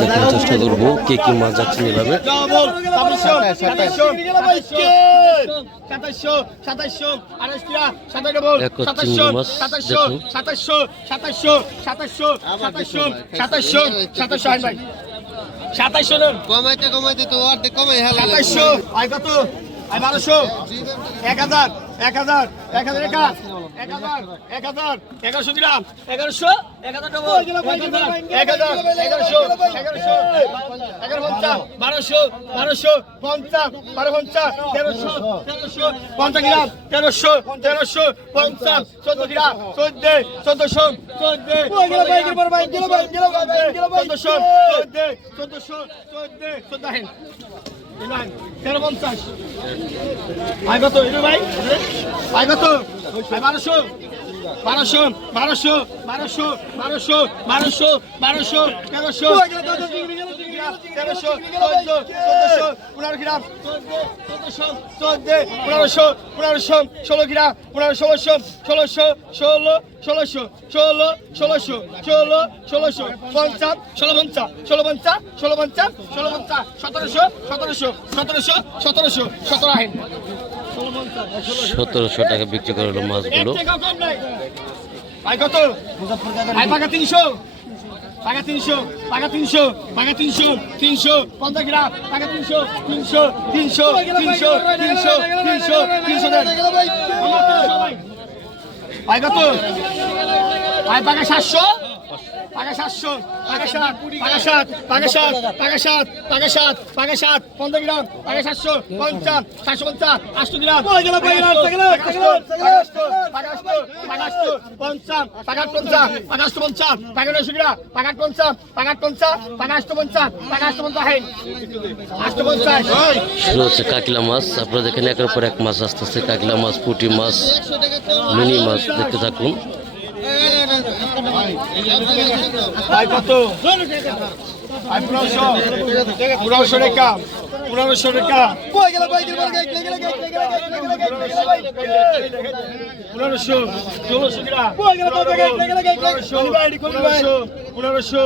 দেখার চেষ্টা করবো কে কি মাছ যাচ্ছে নিলামে সাতাইশো কমাইতে কমাইতে তো অর্ধেক কমাই হ্যাঁ সাতাইশো আয় কত আয় বারোশো এক হাজার এক হাজার এক হাজার এক হাজার এক হাজার এগারোশো গ্রাম এগারোশো বারোশো বারোশো পঞ্চাশ বারো তেরোশো তেরোশো পঞ্চাশ গ্রাম তেরোশো তেরোশো পঞ্চাশ চোদ্দ গ্রাম চোদ্দ চোদ্দশো চোদ্দ চোদ্দশো চোদ্দ চোদ্দশো চোদ্দ তেরো পঞ্চাশ আয় কত ভাই আয় কত বারোশো বারোশো বারোশো বারোশো বারোশো বারোশো বারোশো তেরোশো তেরোশো চোদ্দো চোদ্দোশো পনেরো পনেরোশো ষোলো গ্রাম পনেরো ষোলোশো ষোলোশো ষোলো ষোলোশো ষোলো ষোলোশো ষোলো ষোলোশো পঞ্চাশ ষোলো পঞ্চাশ ষোলো পঞ্চাশ ষোলো পঞ্চাশ ষোলো পঞ্চাশ সতেরোশো সতেরোশো সতেরোশো সতেরোশো সতেরো সতেরোশো টাকা বিক্রি করে হলো মাছগুলো তিনশো তিনশো তিনশো তিনশো তিনশো গ্রাম তিনশো তিনশো তিনশো তিনশো তিনশো তিনশো তিনশো সাতশো পাকা সাতশো কাকিলা মাছ একের পর এক মাছ আসতেছে কাকিলা মাছ পুটি মাছ মিনি মাছ দেখতে থাকুন আয় কত আয় পনেরোশো পনেরোশো রেখা পনেরোশো রেখা পনেরোশো ষোলোশো পনেরোশো পনেরোশো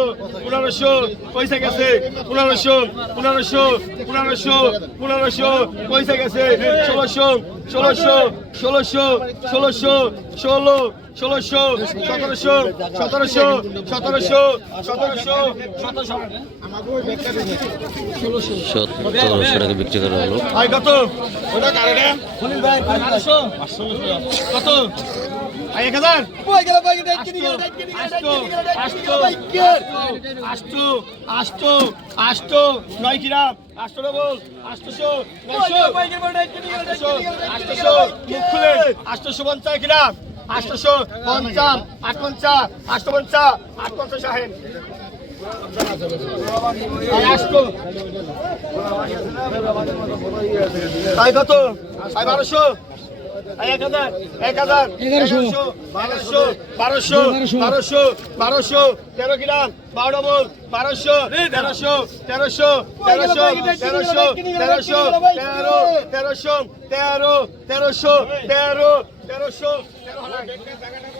পনেরোশো পয়সা গেছে পনেরোশো পনেরোশো পনেরোশো পনেরোশো পয়সা গেছে ষোলোশো ষোলোশো ষোলোশো ষোলোশো ষোলো ষোলোশো সতেরোশো সতেরোশো সতেরোশো সতেরোশো সতেরোশো সতেরোশো কত এক হাজার আষ্টু আষ্টু আষ্টু নয় কিরা আষ্টু ডবল আষ্টশো আষ্টশো মুখ খুলে আষ্টশো পঞ্চাশ কিরা আষ্টশো পঞ্চাশ আট পঞ্চাশ আষ্ট পঞ্চাশ আট পঞ্চাশ সাহেব তাই কত বারোশো এক হাজার এক হাজার এগারোশো বারোশো বারোশো বারোশো বারোশো তেরো গ্রাম বারো মূল বারোশো তেরোশো তেরোশো তেরোশো তেরোশো তেরোশো তেরো তেরোশো তেরো তেরোশো তেরো তেরোশো তেরোশো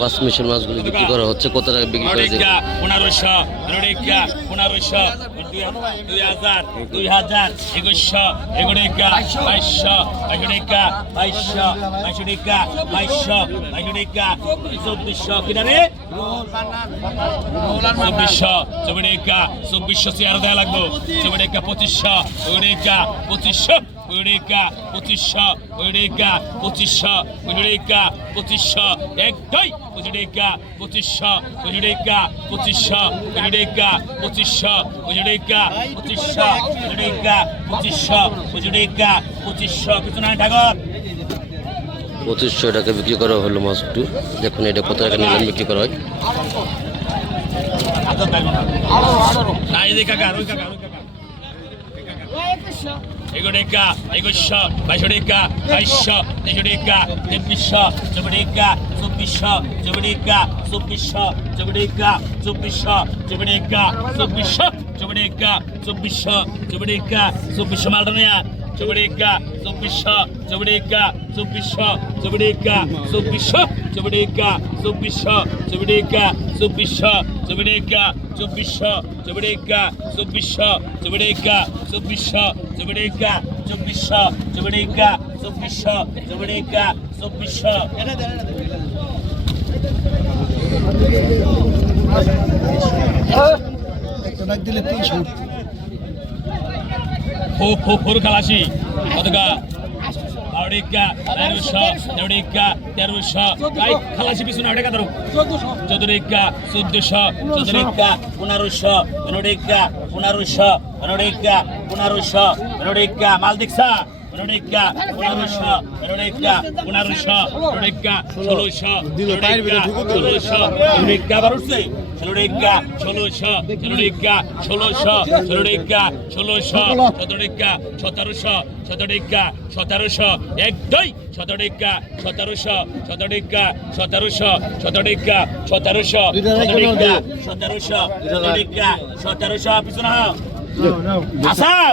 পাঁচ মিশন মাছগুলি বিক্রি করা হচ্ছে কত টাকা বিক্রি করা চব্বিশশো চব্বিশশো চেয়ার দেওয়া লাগবো চব্বিশটা পঁচিশশো পঁচিশশো উড়িকা পঁচিশশো উড়িকা পঁচিশশো উড়িকা পঁচিশশো এক দুই উজড়িকা পঁচিশশো উজড়িকা পঁচিশশো উজড়িকা পঁচিশশো উজড়িকা পঁচিশশো উজড়িকা পঁচিশশো উজড়িকা পঁচিশশো কিছু নয় ঠাকুর পঁচিশশো টাকা বিক্রি করা হলো মাছটু দেখুন এটা কত টাকা নিলাম বিক্রি করা হয় না এই কাকা ওই কাকা ওই কাকা এগুড়িকা একুশশো বাইশরিকা বাইশশো তেইশরিকা তেব্বিশশো চব্বিশিকা চব্বিশশো চব্বিশিকা চব্বিশশো চব্বিশিকা চব্বিশশো চব্বিশিকা চব্বিশশো চব্বিশিকা চব্বিশশো চব্বিশিকা চব্বিশশো মালটা নেয়া চবড়িকা চব্বিশশো চবড়িকা চব্বিশশো চবড়িকা চব্বিশশো চবড়িকা চব্বিশশো চবড়িকা চব্বিশশো চবড়িকা চব্বিশশো চবড়িকা চব্বিশশো চবড়িকা চব্বিশশো চবড়িকা চব্বিশশো চবড়িকা চব্বিশশো চবড়িকা চব্বিশশো একটা দিলে তিনশো ফোর খালাসি কতকা আড়িকা তেরোশো তেরোকা তেরোশো ভাই খালাসি পিছনে আড়িকা ধরো চোদ্দরিকা চোদ্দশো চোদ্দরিকা পনেরোশো পনেরোকা পনেরোশো পনেরোকা পনেরোশো পনেরোকা মাল দেখছা রোডেগা পনেরোশো রোডেগা পনেরোশো রোডেগা ষোলোশো ষোলোশো রোডেগা আবার উঠছে ষোলোরেগা ষোলোশো ষোলোরেগা ষোলোশো ষোলোরেগা ষোলোশো সতেরোরেগা সতেরোশো সতেরোরেগা সতেরোশো এক দুই সতেরোরেগা সতেরোশো সতেরোরেগা সতেরোশো সতেরোরেগা সতেরোশো সতেরোরেগা সতেরোশো সতেরোরেগা সতেরোশো পিছনে আসাও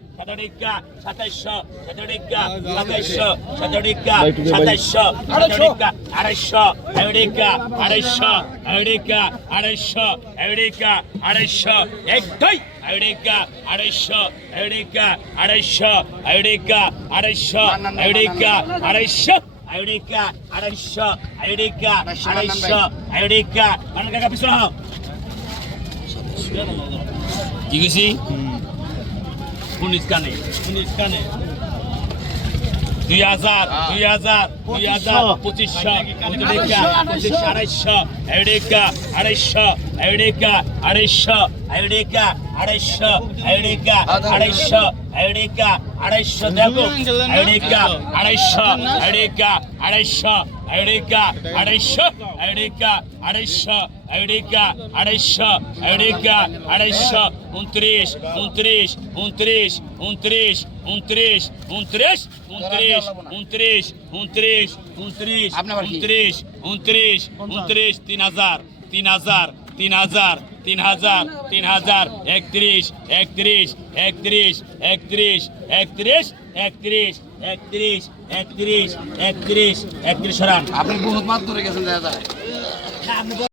সাতারিকা সাতাইশশো সাতারিকা সাতাইশশো সাতারিকা সাতাইশশো সাতারিকা আড়াইশশো আমেরিকা আড়াইশশো আমেরিকা আড়াইশশো আমেরিকা আড়াইশশো একটাই আমেরিকা আড়াইশশো আমেরিকা আড়াইশশো আমেরিকা আড়াইশশো আমেরিকা আড়াইশশো আমেরিকা আড়াইশশো আমেরিকা আড়াইশশো আমেরিকা কি কইছি উনিশ কানে উনিশ কানে দুই হাজার হ্যাঁ। দুই হাজার দুই হাজার পঁচিশশো পঁচিশশো আড়াইশো এডেকা আড়াইশো এডেকা আড়াইশো এডেকা আড়াইশো അവിടേക്ക് അടയ്ഷ് അവിടേക്ക് അടയ്ഷ് അവിടേക്ക് അടയ്ഷ് അവിടേക്ക് അടയ്ഷ് ഉൻത്രീഷ് ഉൻത്രീഷ് ഉൻത്രീഷ് ഉൻത്രീഷ് উনত্রিশ উনত্রিশ উনত্রিশ উনত্রিশ উনত্রিশ উনত্রিশ উনত্রিশ উনত্রিশ উনত্রিশ তিন হাজার তিন হাজার তিন হাজার তিন হাজার তিন হাজার একত্রিশ একত্রিশ একত্রিশ একত্রিশ একত্রিশ একত্রিশ একত্রিশ একত্রিশ একত্রিশ একত্রিশ রান আপনি বহুত মাত্র গেছেন দাদা